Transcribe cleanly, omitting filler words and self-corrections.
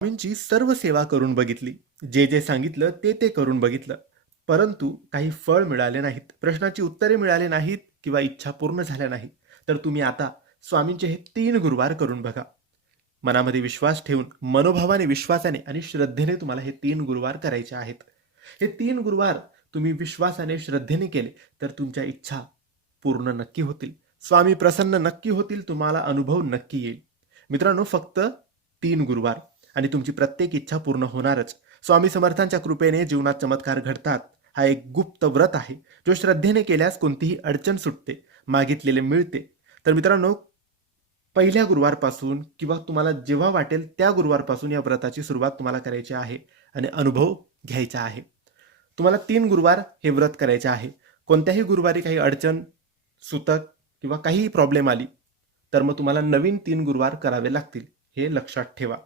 स्वामींची सर्व सेवा करून बघितली. जे जे सांगितलं ते ते करून बघितलं. परंतु काही फळ मिळाले नाहीत. प्रश्नाची उत्तरे मिळाली नाहीत किंवा इच्छा पूर्ण झाल्या नाहीत. तर तुम्ही आता स्वामींचे हे 3 गुरुवार करून बघा. मनामध्ये विश्वास ठेवून, मनोभावाने, विश्वासाने आणि श्रद्धेने तुम्हाला हे 3 गुरुवार करायचे आहेत. हे 3 गुरुवार तुम्ही विश्वासाने, श्रद्धेने केले तर तुमच्या इच्छा पूर्ण नक्की होतील. स्वामी प्रसन्न नक्की होतील. तुम्हाला अनुभव नक्की येईल. मित्रांनो, फक्त 3 गुरुवार आणि तुमची प्रत्येक इच्छा पूर्ण होणारच. स्वामी समर्थांच्या कृपेने जीवनात चमत्कार घडतात. हा एक गुप्त व्रत आहे, जो श्रद्धेने केल्यास कोणतीही अडचण सुटते, मागितलेले मिळते. तर मित्रांनो, पहिल्या गुरुवारपासून किंवा तुम्हाला जेव्हा वाटेल त्या गुरुवारपासून या व्रताची सुरुवात तुम्हाला करायची आहे आणि अनुभव घ्यायचा आहे. तुम्हाला 3 गुरुवार हे व्रत करायचे आहे. कोणत्याही गुरुवारी काही अडचण, सुतक किंवा काहीही प्रॉब्लेम आली तर मग तुम्हाला नवीन 3 गुरुवार करावे लागतील. हे लक्षात ठेवा.